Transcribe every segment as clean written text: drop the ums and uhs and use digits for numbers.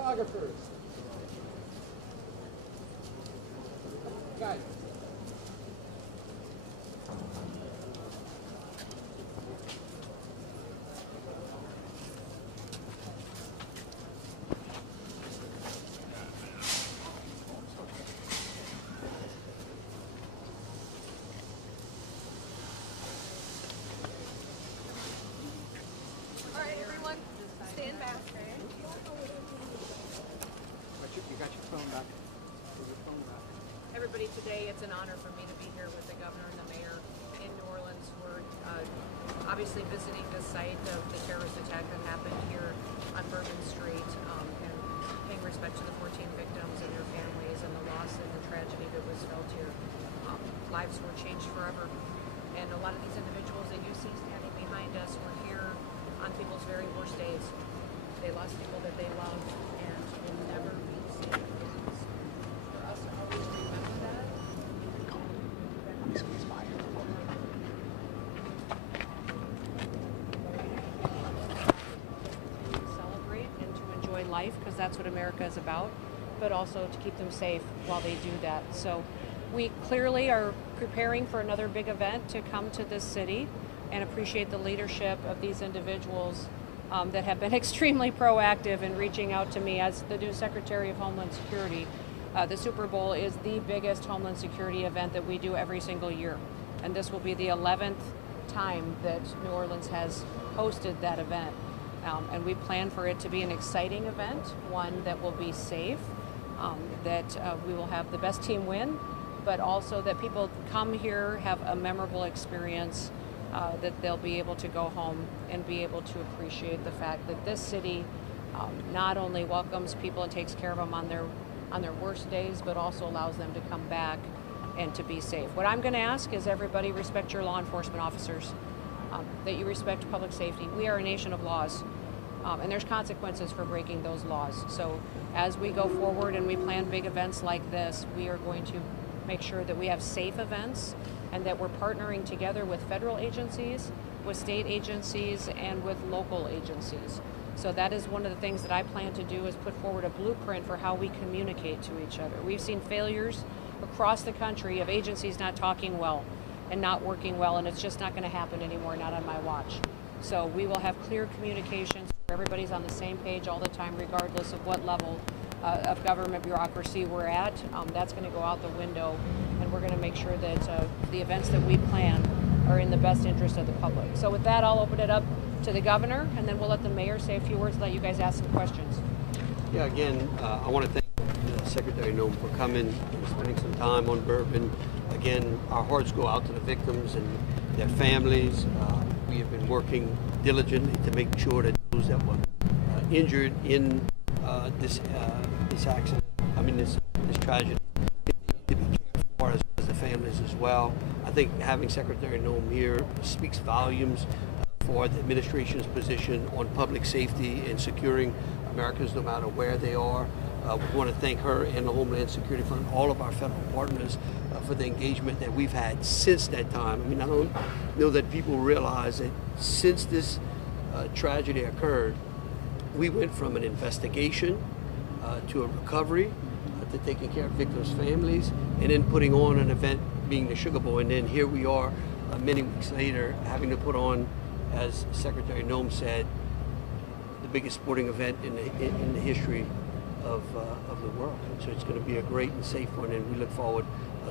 photographers. Guys. All right, everyone, stand back. You got your phone back. Everybody, today it's an honor for me to be here with the governor and the mayor in New Orleans. We're obviously visiting the site of the terrorist attack that happened here on Bourbon Street and paying respect to the 14 victims and their families and the loss and the tragedy that was felt here. Lives were changed forever. And a lot of these individuals that you see standing behind us were here on people's very worst days. They lost people that they loved and will never be the same. For us to always remember that. Let me squeeze by here. To celebrate and to enjoy life, because that's what America is about, but also to keep them safe while they do that. So we clearly are preparing for another big event to come to this city, and appreciate the leadership of these individuals that have been extremely proactive in reaching out to me as the new Secretary of Homeland Security. The Super Bowl is the biggest Homeland Security event that we do every single year, and this will be the 11th time that New Orleans has hosted that event. And we plan for it to be an exciting event, one that will be safe, that we will have the best team win, but also that people come here, have a memorable experience, that they'll be able to go home and be able to appreciate the fact that this city not only welcomes people and takes care of them on their worst days, but also allows them to come back and to be safe. What I'm going to ask is everybody respect your law enforcement officers, that you respect public safety. We are a nation of laws, and there's consequences for breaking those laws. So as we go forward and we plan big events like this, we are going to make sure that we have safe events and that we're partnering together with federal agencies, with state agencies, and with local agencies. So that is one of the things that I plan to do, is put forward a blueprint for how we communicate to each other. We've seen failures across the country of agencies not talking well and not working well, and it's just not going to happen anymore, not on my watch. So we will have clear communications where everybody's on the same page all the time, regardless of what level of government bureaucracy we're at. That's going to go out the window, and we're going to make sure that the events that we plan are in the best interest of the public. So with that, I'll open it up to the governor, and then we'll let the mayor say a few words and let you guys ask some questions. Yeah, again, I want to thank Secretary Noem for coming and spending some time on Bourbon. Again, our hearts go out to the victims and their families. We have been working diligently to make sure that those that were injured in this accident, this tragedy, to be cared for, as the families as well. I think having Secretary Noem here speaks volumes for the administration's position on public safety and securing Americans no matter where they are. We want to thank her and the Homeland Security Fund, all of our federal partners, for the engagement that we've had since that time. I mean, I don't know that people realize that since this tragedy occurred, we went from an investigation to a recovery, to taking care of victims' families, and then putting on an event being the Sugar Bowl. And then here we are many weeks later having to put on, as Secretary Noem said, the biggest sporting event in the history of the world. And so it's going to be a great and safe one, and we look forward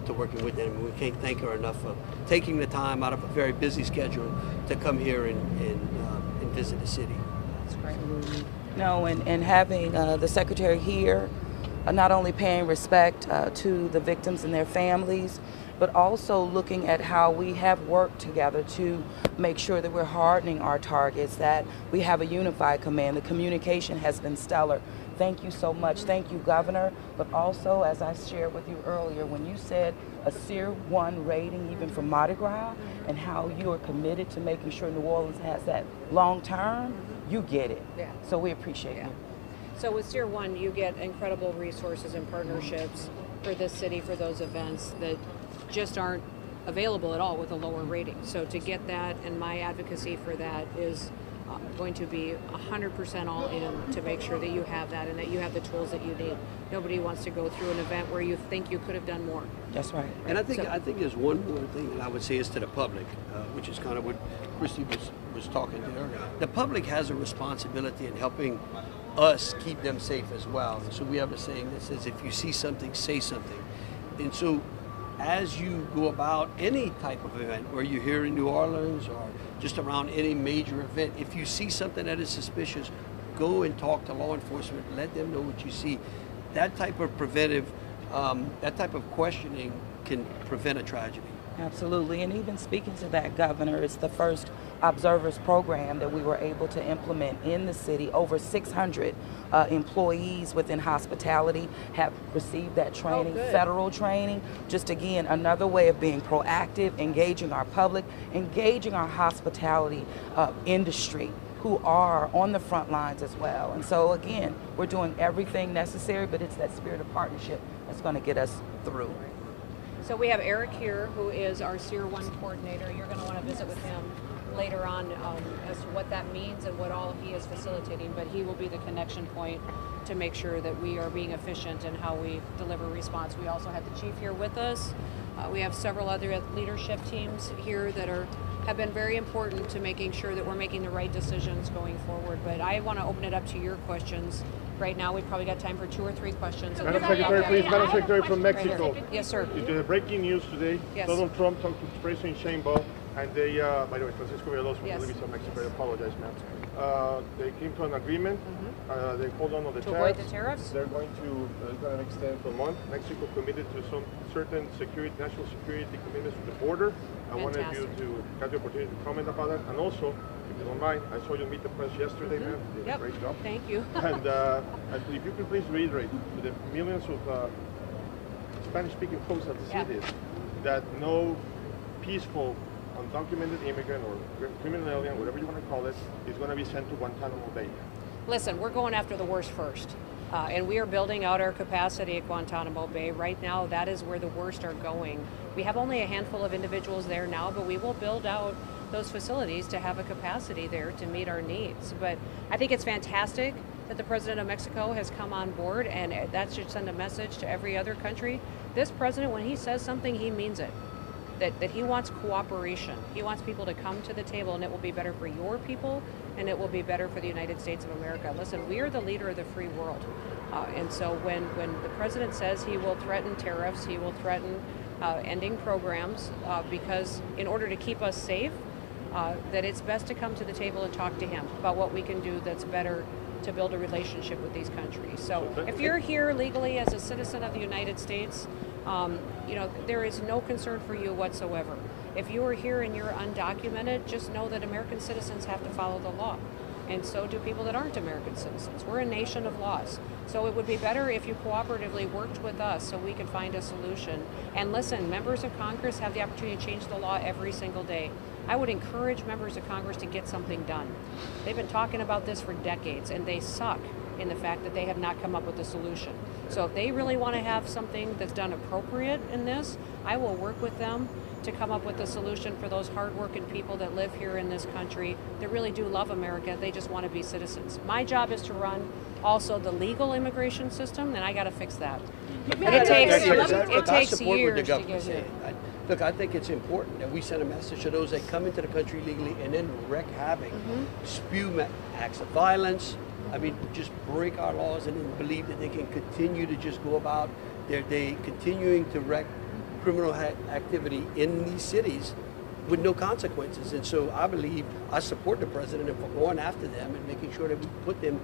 to working with them. We can't thank her enough for taking the time out of a very busy schedule to come here and visit the city. That's great. No, and having the Secretary here, not only paying respect to the victims and their families, but also looking at how we have worked together to make sure that we're hardening our targets, that we have a unified command. The communication has been stellar. Thank you so much. Thank you, Governor. But also, as I shared with you earlier, when you said a Tier 1 rating even for Mardi Gras, and how you are committed to making sure New Orleans has that long term, you get it. Yeah. So we appreciate you. So with Tier 1, you get incredible resources and partnerships for this city, for those events that just aren't available at all with a lower rating. So to get that, and my advocacy for that is going to be 100% all in to make sure that you have that and that you have the tools that you need. Nobody wants to go through an event where you think you could have done more. That's right. And I think there's one more thing that I would say is to the public, which is kind of what Kristi was talking to earlier. The public has a responsibility in helping us keep them safe as well. And so we have a saying that says, if you see something, say something. And so as you go about any type of event, where you're here in New Orleans or just around any major event, if you see something that is suspicious, go and talk to law enforcement, let them know what you see. That type of preventive, that type of questioning can prevent a tragedy. Absolutely, and even speaking to that, Governor, it's the first observers program that we were able to implement in the city. Over 600 employees within hospitality have received that training, federal training. Just again, another way of being proactive, engaging our public, engaging our hospitality industry, who are on the front lines as well. And so again, we're doing everything necessary, but it's that spirit of partnership that's going to get us through. So we have Eric here, who is our Tier 1 coordinator. You're going to want to visit with him later on as to what that means and what all he is facilitating, but he will be the connection point to make sure that we are being efficient in how we deliver response. We also have the chief here with us. We have several other leadership teams here that have been very important to making sure that we're making the right decisions going forward. But I want to open it up to your questions. Right now, we've probably got time for 2 or 3 questions. Madam Secretary, please. Madam Secretary from Mexico. Right. Yes, sir. Breaking news today. Yes. Donald Trump talked to President Sheinbaum, and they, by the way, Francisco Villalobos from Yes. Televisa Mexico, I apologize, ma'am. They came to an agreement. They hold on the To tariffs. avoid the tariffs? They're going to extend for a month. Mexico committed to some certain national security commitments to the border. I wanted you to have the opportunity to comment about that. And also, if you don't mind, I saw you meet the press yesterday, ma'am. You did a great job. Thank you. And if you could please reiterate to the millions of Spanish-speaking folks of the cities that no peaceful, undocumented immigrant or criminal alien, whatever you want to call it, is going to be sent to Guantanamo Bay. Listen, we're going after the worst first. And we are building out our capacity at Guantanamo Bay. Right now, that is where the worst are going. We have only a handful of individuals there now, but we will build out those facilities to have a capacity there to meet our needs. But I think it's fantastic that the President of Mexico has come on board, and that should send a message to every other country. This president, when he says something, he means it. That he wants cooperation. He wants people to come to the table, and it will be better for your people, and it will be better for the United States of America. Listen, we are the leader of the free world. And so when the president says he will threaten tariffs, he will threaten ending programs, because in order to keep us safe, that it's best to come to the table and talk to him about what we can do that's better to build a relationship with these countries. So if you're here legally as a citizen of the United States, there is no concern for you whatsoever. If you are here and you're undocumented, just know that American citizens have to follow the law. And so do people that aren't American citizens. We're a nation of laws. So it would be better if you cooperatively worked with us so we could find a solution. And listen, members of Congress have the opportunity to change the law every single day. I would encourage members of Congress to get something done. They've been talking about this for decades, and they suck in the fact that they have not come up with a solution. So if they really want to have something that's done appropriate in this, I will work with them to come up with a solution for those hardworking people that live here in this country that really do love America. They just want to be citizens. My job is to run also the legal immigration system, and I got to fix that. It takes years to get here. Look, I think it's important that we send a message to those that come into the country legally and then wreak havoc, spew acts of violence. I mean, just break our laws and then believe that they can continue to just go about their day, continuing to wreak criminal activity in these cities with no consequences. And so I support the president for going after them and making sure that we put them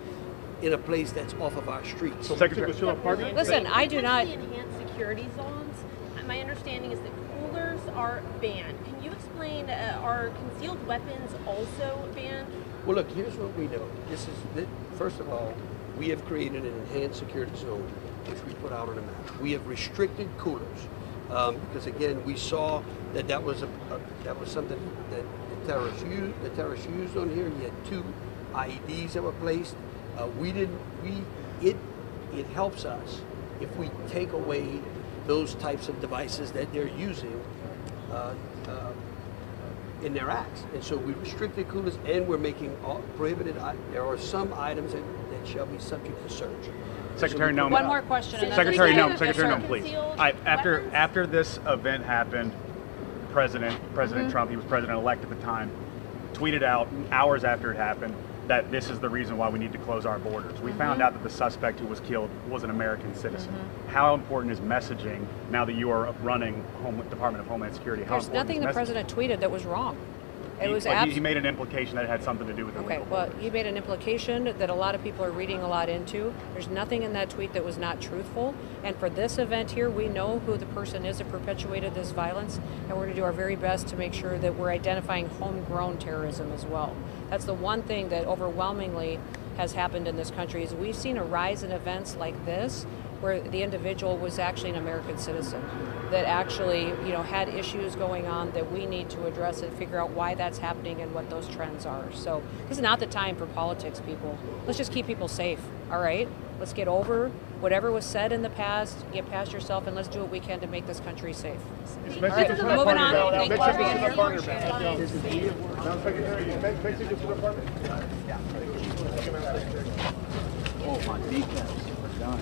in a place that's off of our streets. So Secretary, still a partner? Listen, I do not. The enhanced security zones, my understanding is that coolers are banned. Can you explain, are concealed weapons also banned? Well, look, here's what we know. First of all, we have created an enhanced security zone, which we put out on the map. We have restricted coolers because, again, we saw that was something that the terrorists used on here. You had 2 IEDs that were placed. It helps us if we take away those types of devices that they're using in their acts. And so we restricted coolers, and we're making all prohibited. There are some items that shall be subject to search. Secretary Noem. One more question. and then- Secretary Yes, Noem, Secretary sir. Noem, please. Concealed After this event happened, President Trump, he was president-elect at the time, tweeted out hours after it happened that this is the reason why we need to close our borders. We found out that the suspect who was killed was an American citizen. How important is messaging now that you are running Department of Homeland Security? How There's important nothing is the messaging? president tweeted that was wrong. It was he made an implication that it had something to do with Okay, illegal. well, he made an implication that a lot of people are reading a lot into. There's nothing in that tweet that was not truthful. And for this event here, we know who the person is that perpetuated this violence, and we're going to do our very best to make sure that we're identifying homegrown terrorism as well. That's the one thing that overwhelmingly has happened in this country is we've seen a rise in events like this where the individual was actually an American citizen that actually, had issues going on that we need to address and figure out why that's happening and what those trends are. So this is not the time for politics, people. Let's just keep people safe, all right? Let's get over whatever was said in the past, get past yourself, and let's do what we can to make this country safe. Especially All right, if it's moving on. partner Thank you bill. for being here. Now, Secretary, Mexico to the department. Oh, my kneecaps are done.